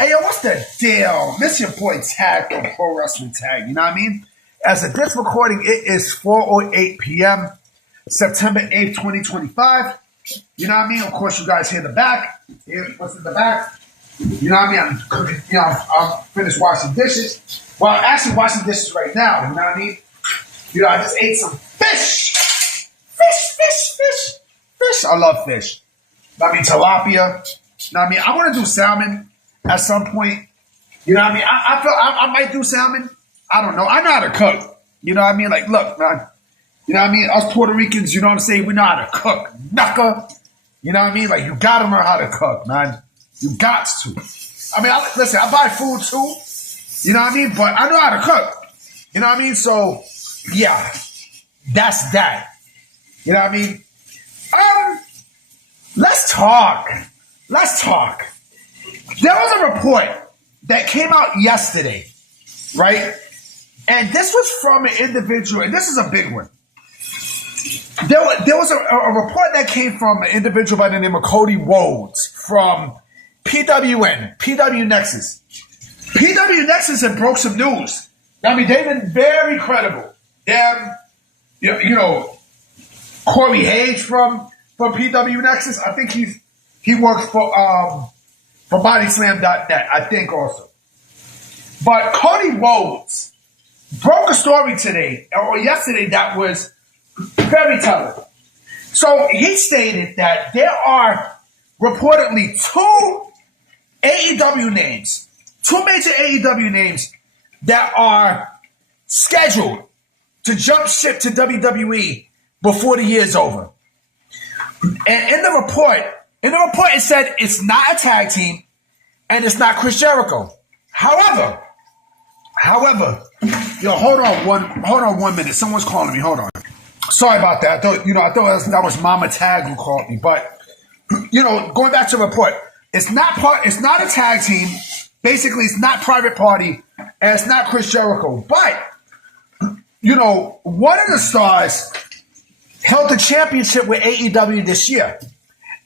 Hey, yo, what's the deal? This your boy Tag from Pro Wrestling Tag, you know what I mean? As of this recording, it is 4:08 p.m., September 8th, 2025. You know what I mean? Of course, you guys hear the back. Hear what's in the back. You know what I mean? I'm cooking, I'm finished washing dishes. Well, I'm actually washing dishes right now, you know what I mean? You know, I just ate some fish. Fish. I love fish. I mean, tilapia. You know what I mean? I want to do salmon at some point. You know what I mean? I feel I might do salmon. I don't know. I know how to cook. You know what I mean? Like, look, man. You know what I mean? Us Puerto Ricans, you know what I'm saying? We know how to cook. Knucka. You know what I mean? Like, you got to learn how to cook, man. You got to. I mean, listen, I buy food too. You know what I mean? But I know how to cook. You know what I mean? So, yeah. That's that. You know what I mean? Let's talk. There was a report that came out yesterday, right? And this was from an individual, and this is a big one. There was a report that came from an individual by the name of Cody Rhodes from PWN, PW Nexus. PW Nexus had broke some news. I mean, they've been very credible. Them, you know, Corey Hayes from PW Nexus. I think he works for BodySlam.net, I think also. But Cody Rhodes broke a story today or yesterday that was very telling. So he stated that there are reportedly two AEW names, two major AEW names that are scheduled to jump ship to WWE before the year's over. And in the report it said it's not a tag team and it's not Chris Jericho. However, yo, hold on 1 minute. Someone's calling me. Hold on. Sorry about that. I thought that was Mama Tag who called me. But going back to the report, it's not a tag team. Basically, it's not Private Party and it's not Chris Jericho. But one of the stars held the championship with AEW this year.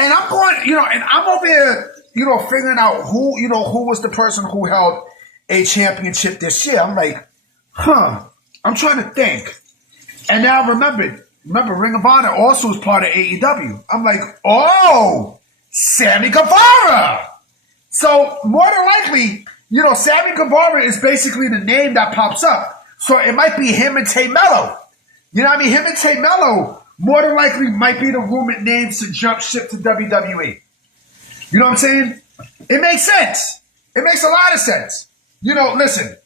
And I'm going, and I'm over here, figuring out who was the person who held a championship this year. I'm like, I'm trying to think. And now I remember Ring of Honor also is part of AEW. I'm like, oh, Sammy Guevara. So more than likely, Sammy Guevara is basically the name that pops up. So it might be him and Tay Mello. You know what I mean? Him and Tay Mello more than likely might be the rumored names to jump ship to WWE. You know what I'm saying? It makes sense. It makes a lot of sense. Listen.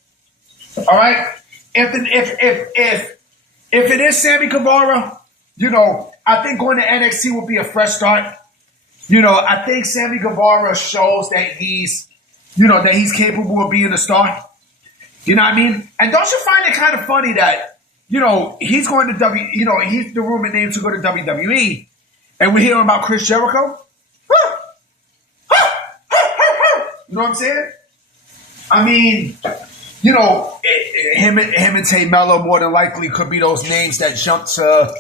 All right? If it is Sammy Guevara, I think going to NXT will be a fresh start. I think Sammy Guevara shows that he's capable of being a star. You know what I mean? And don't you find it kind of funny that he's going to he's the rumored name to go to WWE, and we're hearing about Chris Jericho. You know what I'm saying? I mean, him and Tay Mello more than likely could be those names that jumps to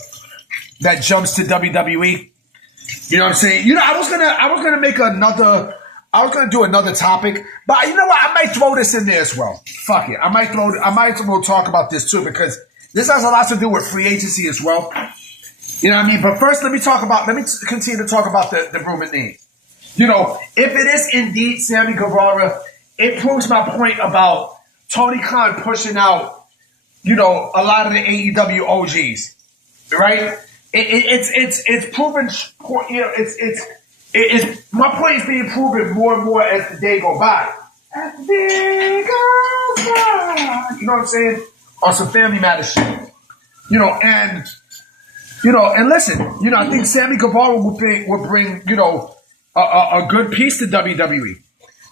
WWE. You know what I'm saying? I was gonna do another topic, but you know what? I might throw this in there as well. Fuck it. I might as well talk about this too, because this has a lot to do with free agency as well. You know what I mean? But first, let me continue to talk about the rumored name. If it is indeed Sammy Guevara, it proves my point about Tony Khan pushing out, a lot of the AEW OGs, right? It's proven, my point is being proven more and more as the day go by. As the day goes by. You know what I'm saying? On some Family Matters shit. And listen, I think Sammy Guevara will bring, a good piece to WWE.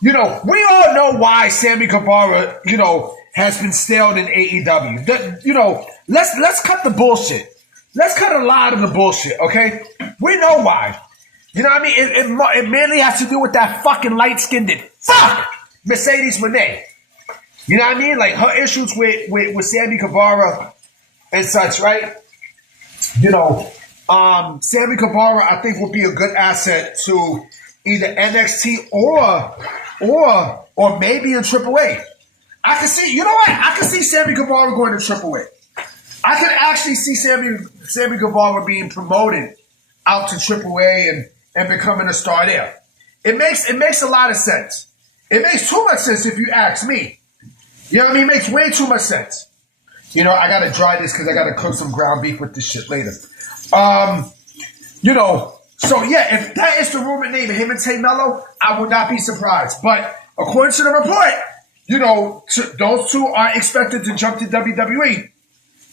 We all know why Sammy Guevara, has been stalled in AEW. Let's cut the bullshit. Let's cut a lot of the bullshit, okay? We know why. You know what I mean? It mainly has to do with that fucking light-skinned Mercedes Moné. You know what I mean? Like her issues with Sammy Guevara and such, right? Sammy Guevara, I think, will be a good asset to either NXT or or maybe in AAA. I can see, you know what? I can see Sammy Guevara going to AAA. I could actually see Sammy Guevara being promoted out to AAA and becoming a star there. It makes a lot of sense. It makes too much sense if you ask me. You know what I mean? It makes way too much sense. You know, I got to dry this because I got to cook some ground beef with this shit later. You know, so yeah, if that is the rumored name of him and Tay Mello, I would not be surprised. But according to the report, you know, those two are expected to jump to WWE.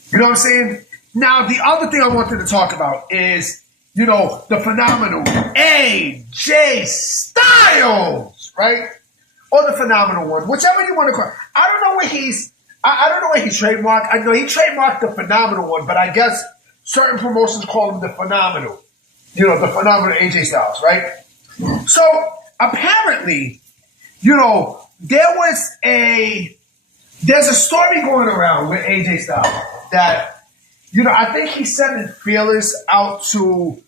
You know what I'm saying? Now, the other thing I wanted to talk about is, you know, the phenomenal AJ Styles, right? Or the phenomenal one, whichever you want to call it. I don't know where he's trademarked. I know he trademarked the phenomenal one, but I guess certain promotions call him the phenomenal. You know, the phenomenal AJ Styles, right? So, apparently, you know, there's a story going around with AJ Styles that, you know, I think he's sending feelers out to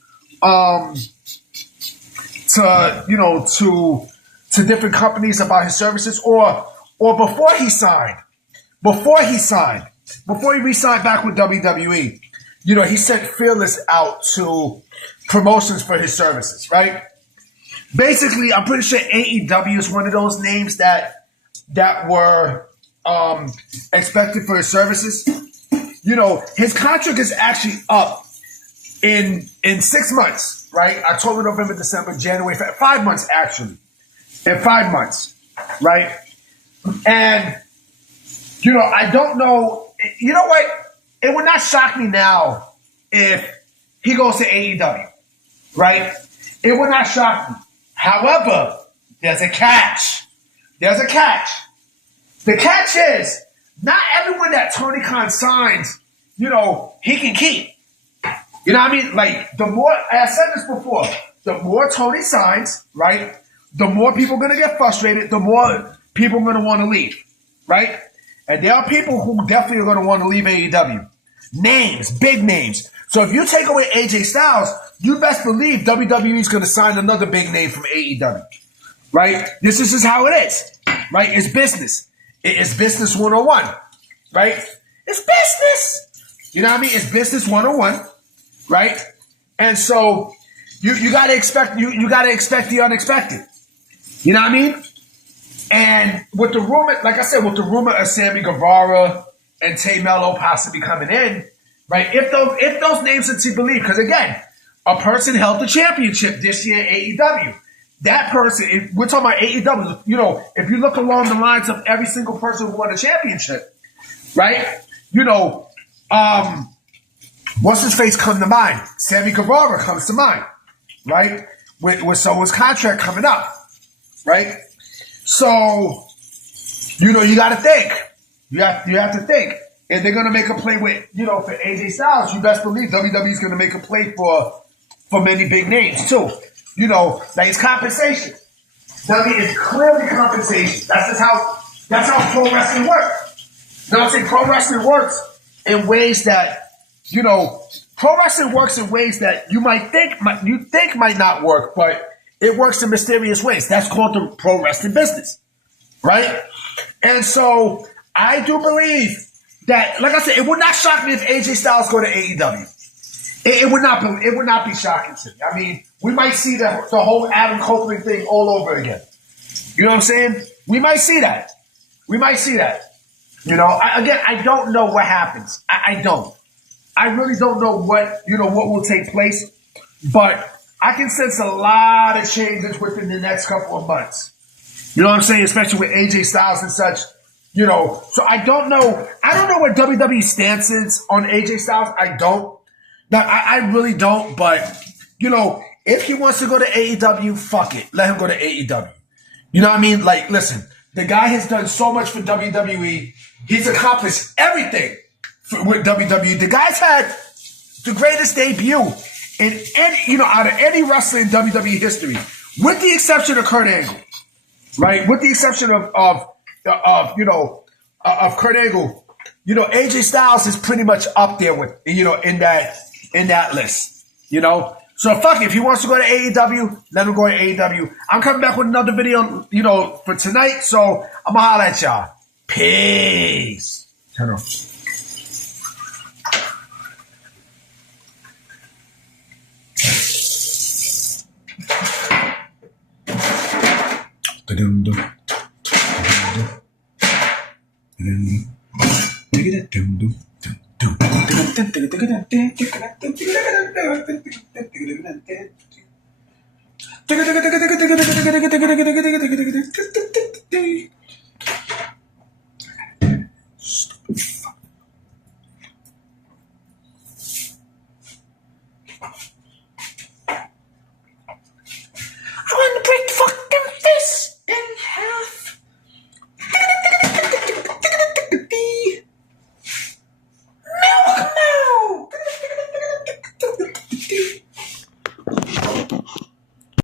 different companies about his services, or before he re-signed back with WWE, you know, he sent feelers out to promotions for his services, right? Basically, I'm pretty sure AEW is one of those names that were expected for his services. You know, his contract is actually up in 6 months, right? October, November, December, January, 5 months actually. In 5 months, right? And, you know, I don't know. You know what? It would not shock me now if he goes to AEW, right? It would not shock me. However, there's a catch. There's a catch. The catch is not everyone that Tony Khan signs, you know, he can keep. You know what I mean? Like, the more, I said this before, the more Tony signs, right, the more people are going to get frustrated, the more people are going to want to leave, right? And there are people who definitely are going to want to leave AEW. Names, big names. So if you take away AJ Styles, you best believe WWE is going to sign another big name from AEW, right? This is just how it is, right? It's business. It's business 101, right? It's business. You know what I mean? It's business 101, right? And so you got to expect you got to expect the unexpected. You know what I mean? And with the rumor, like I said, with the rumor of Sammy Guevara and Tay Mello possibly coming in, right? If those names are to believe, because again, a person held the championship this year at AEW. That person, if we're talking about AEW, you know, if you look along the lines of every single person who won a championship, right? You know, what's his face come to mind? Sammy Guevara comes to mind, right? With someone's contract coming up, right? So, you know, you got to think. You have to think. If they're going to make a play with, you know, for AJ Styles, you best believe WWE is going to make a play for many big names too. You know, like it's compensation. I mean, it's clearly compensation. That's how pro wrestling works. You know what I'm saying? Pro wrestling works in ways that, you know, pro wrestling works in ways that you think might not work, but it works in mysterious ways. That's called the pro wrestling business, right? And so I do believe that, like I said, it would not shock me if AJ Styles go to AEW. It would not be shocking to me. I mean, we might see the whole Adam Copeland thing all over again. You know what I'm saying? We might see that. You know, I don't know what happens. I don't. I really don't know what will take place, but I can sense a lot of changes within the next couple of months. You know what I'm saying? Especially with AJ Styles and such. You know, so I don't know where WWE's stance is on AJ Styles. I don't. Now, I really don't, but, you know, if he wants to go to AEW, fuck it. Let him go to AEW. You know what I mean? Like, listen, the guy has done so much for WWE. He's accomplished everything with WWE. The guy's had the greatest debut in out of any wrestler in WWE history, with the exception of Kurt Angle, right? With the exception of Kurt Angle. You know, AJ Styles is pretty much up there with, you know, in that list, you know? So fuck it. If he wants to go to AEW, let him go to AEW. I'm coming back with another video, for tonight. So I'm gonna holler at y'all. Peace. Turn on.